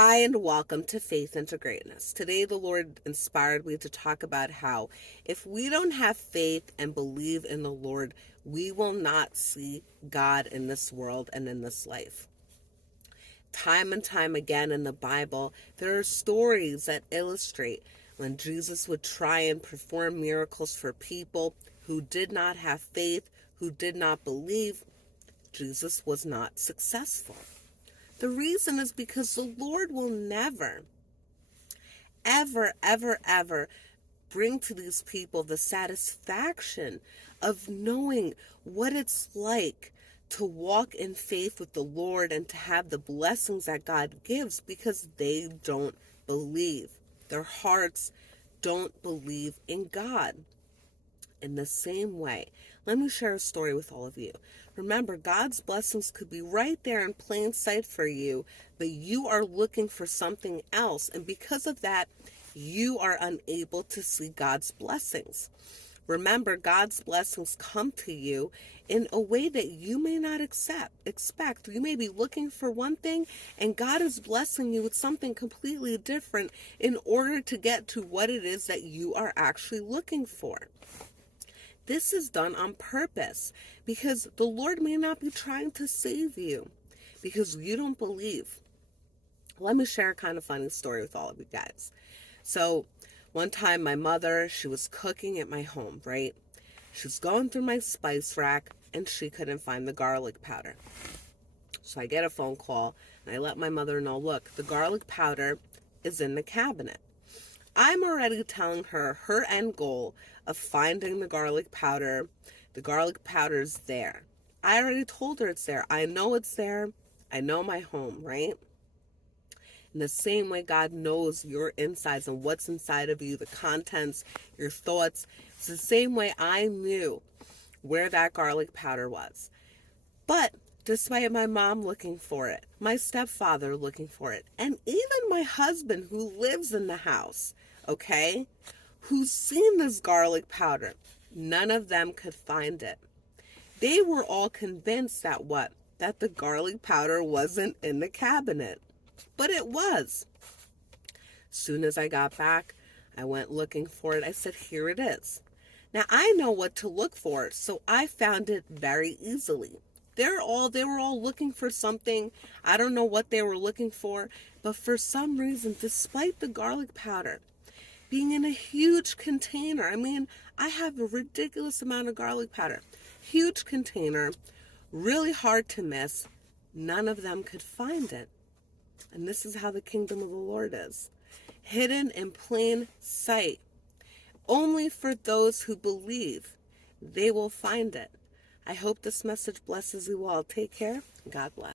Hi, and welcome to Faith into Greatness. Today, the Lord inspired me to talk about how if we don't have faith and believe in the Lord, we will not see God in this world and in this life. Time and time again in the Bible, there are stories that illustrate when Jesus would try and perform miracles for people who did not have faith, who did not believe. Jesus was not successful. The reason is because the Lord will never, ever bring to these people the satisfaction of knowing what it's like to walk in faith with the Lord and to have the blessings that God gives because they don't believe. Their hearts don't believe in God. In the same way, let me share a story with all of you. Remember, God's blessings could be right there in plain sight for you, but you are looking for something else, and because of that, you are unable to see God's blessings. Remember, God's blessings come to you in a way that you may not expect. You may be looking for one thing, and God is blessing you with something completely different in order to get to what it is that you are actually looking for. This is done on purpose because the Lord may not be trying to save you because you don't believe. Let me share a kind of funny story with all of you guys. So one time my mother, she was cooking at my home, right? She was going through my spice rack and she couldn't find the garlic powder. So I get a phone call and I let my mother know, look, the garlic powder is in the cabinet. I'm already telling her end goal of finding the garlic powder. The garlic powder's there. I already told her it's there. I know it's there. I know my home, right? In the same way God knows your insides and what's inside of you, the contents, your thoughts. It's the same way I knew where that garlic powder was. But despite my mom looking for it, my stepfather looking for it, and even my husband who lives in the house, okay, who's seen this garlic powder, none of them could find it. They were all convinced that what? That the garlic powder wasn't in the cabinet. But it was. Soon as I got back, I went looking for it. I said, here it is. Now I know what to look for, so I found it very easily. They were all looking for something. I don't know what they were looking for, but for some reason, despite the garlic powder being in a huge container, I have a ridiculous amount of garlic powder, huge container, really hard to miss, none of them could find it. And this is how the kingdom of the Lord is. Hidden in plain sight. Only for those who believe, they will find it. I hope this message blesses you all. Take care. God bless.